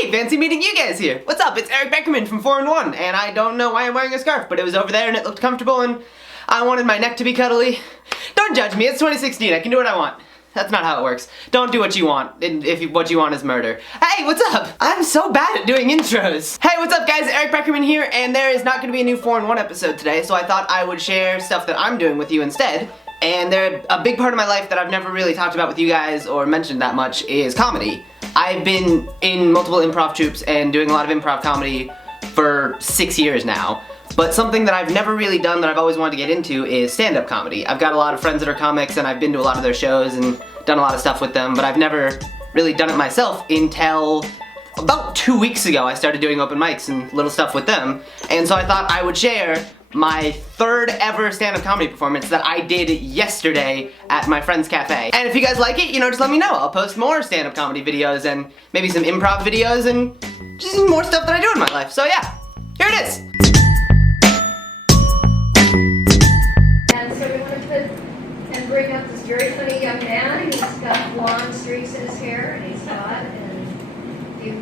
Hey, fancy meeting you guys here. What's up? It's Elric Beakerman from 4-in-1, and I don't know why I'm wearing a scarf, but it was over there and it looked comfortable and I wanted my neck to be cuddly. Don't judge me, it's 2016, I can do what I want. That's not how it works. Don't do what you want, if what you want is murder. Hey, what's up? I'm so bad at doing intros. Hey, what's up guys? Elric Beakerman here, and there is not going to be a new 4-in-1 episode today, so I thought I would share stuff that I'm doing with you instead. And a big part of my life that I've never really talked about with you guys or mentioned that much is comedy. I've been in multiple improv troupes and doing a lot of improv comedy for 6 years now. But something that I've never really done that I've always wanted to get into is stand-up comedy. I've got a lot of friends that are comics and I've been to a lot of their shows and done a lot of stuff with them, but I've never really done it myself until about 2 weeks ago. I started doing open mics and little stuff with them. And so I thought I would share my third ever stand-up comedy performance that I did yesterday at my friend's cafe. And if you guys like it, just let me know. I'll post more stand-up comedy videos and maybe some improv videos and just more stuff that I do in my life. So yeah, here it is. And so we want to put and bring up this very funny young man. He's got blonde streaks in his hair and he's hot, and he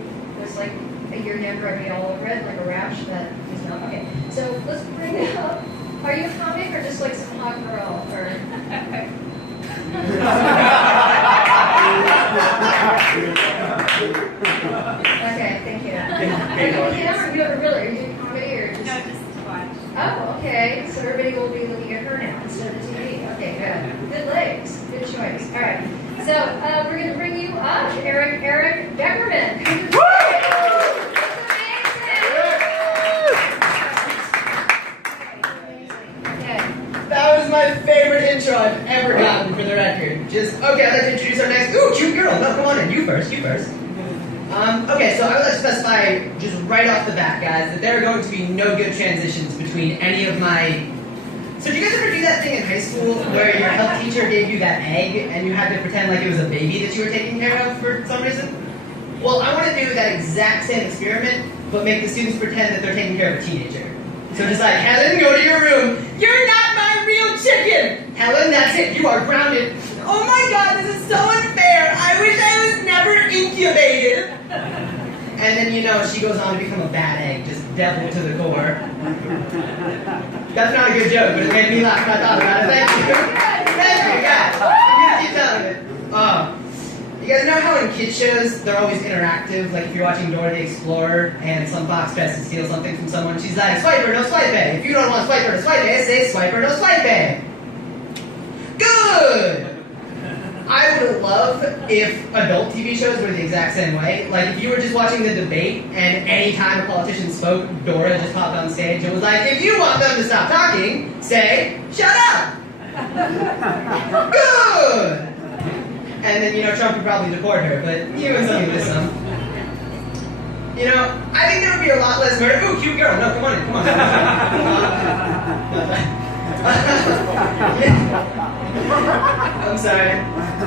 was like a year younger and all over it, like a rash, but he's not. Okay, so let's bring it up. Are you a comic or just like some hot girl? Or okay, thank you. Are you ever really? Are you doing comedy or just? No, just watch. Oh, okay. So everybody will be looking at her now instead of the TV. Okay, good. Good legs. Good choice. All right. So we're going to bring you up, Elric Beakerman. That was my favorite intro I've ever gotten, for the record. Okay, I'd like to introduce our next, cute girl. No, come on in, you first. Okay, so I would like to specify just right off the bat, guys, that there are going to be no good transitions between any of my... So did you guys ever do that thing in high school where your health teacher gave you that egg and you had to pretend like it was a baby that you were taking care of for some reason? Well, I want to do that exact same experiment, but make the students pretend that they're taking care of a teenager. So just like, Helen, go to your room. You're not my real chicken! Helen, that's it, you are grounded. Oh my god, this is so unfair. I wish I was never incubated. And then, she goes on to become a bad egg, just devil to the core. That's not a good joke, but it made me laugh when I thought about it. Thank you. Thank you, guys. I'm gonna keep telling it. You guys know how in kids shows, they're always interactive? Like if you're watching Dora the Explorer and some fox tries to steal something from someone, she's like, swipe her, no swipe it. If you don't want swipe her to swipe it, say swipe her, no swipe it. Good! I would love if adult TV shows were the exact same way. Like if you were just watching the debate and any time a politician spoke, Dora just popped on stage and was like, if you want them to stop talking, say, shut up! Good! And then, Trump would probably deport her, but something with some. I think there would be a lot less murder. Ooh, cute girl. No, come on in, come on. I'm sorry.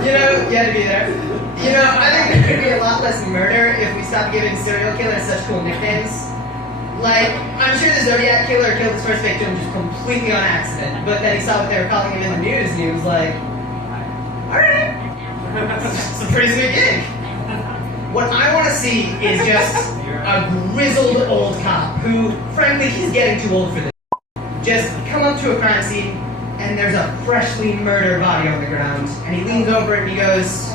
You had to be there. I think there could be a lot less murder if we stopped giving serial killers such cool nicknames. Like, I'm sure the Zodiac Killer killed his first victim just completely on accident, but then he saw what they were calling him in the news and he was like, alright. It's a pretty sweet gig. What I want to see is just a grizzled old cop who, frankly, he's getting too old for this. Just come up to a crime scene and there's a freshly murdered body on the ground and he leans over and he goes,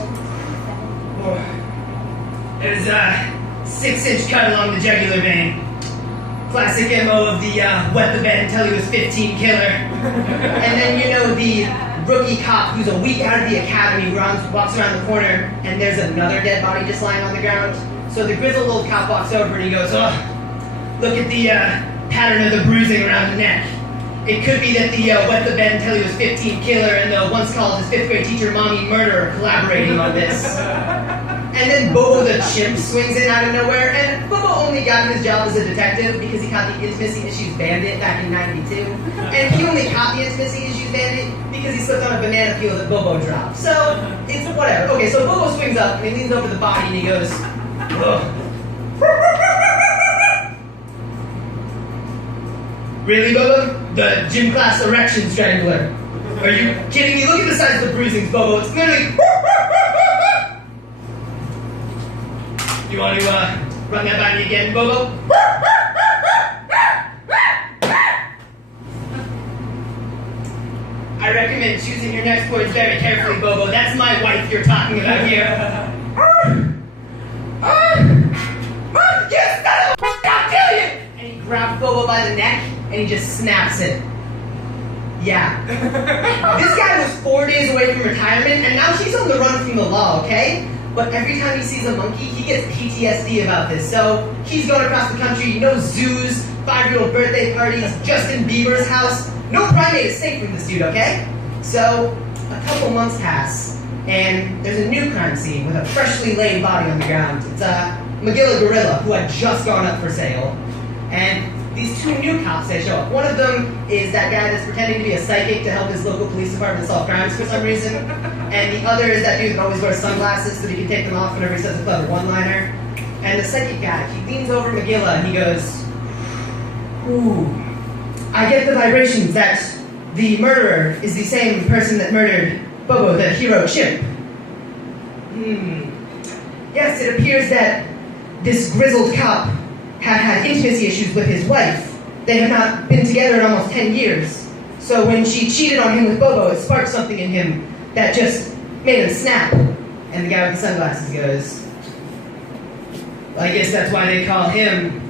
there's a 6-inch cut along the jugular vein. Classic MO of the wet the bed until he was 15 killer. And then the rookie cop who's a week out of the academy walks around the corner and there's another dead body just lying on the ground. So the grizzled old cop walks over and he goes, look at the pattern of the bruising around the neck. It could be that the wet the bed until he was 15 killer and the once called his 5th grade teacher mommy murderer collaborating on this. And then Bobo the chimp swings in out of nowhere, and Bobo only got his job as a detective because he caught the intimacy issues Bandit back in '92. And he only caught the intimacy issues Bandit because he slipped on a banana peel that Bobo dropped. So, it's whatever. Okay, so Bobo swings up and he leans over the body and he goes, ugh. Really, Bobo? The gym class erection strangler. Are you kidding me? Look at the size of the bruisings, Bobo. It's literally... You want to Run that by me again, Bobo. I recommend choosing your next words very carefully, Bobo. That's my wife you're talking about here. Yes, son of a I'll kill you! And he grabs Bobo by the neck, and he just snaps it. Yeah. This guy was 4 days away from retirement, and now she's on the run from the law, okay? But every time he sees a monkey, he gets PTSD about this. So he's going across the country, no zoos, 5-year-old birthday parties, Justin Bieber's house. No primate is safe from this dude, okay? So a couple months pass, and there's a new crime scene with a freshly laid body on the ground. It's a Magilla gorilla who had just gone up for sale. And these two new cops, they show up. One of them is that guy that's pretending to be a psychic to help his local police department solve crimes for some reason. And the other is that dude that always wears sunglasses so that he can take them off whenever he says a clever one-liner. And the psychic guy, he leans over Magilla and he goes, "Ooh, I get the vibrations that the murderer is the same person that murdered Bobo, the hero chimp. Yes, it appears that this grizzled cop had intimacy issues with his wife. They have not been together in almost 10 years. So when she cheated on him with Bobo, it sparked something in him that just made him snap." And the guy with the sunglasses goes, "I guess that's why they call him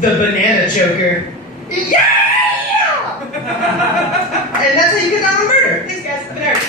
the banana choker." Yeah! And that's how you get down on murder. Thanks, guys. I've been Eric.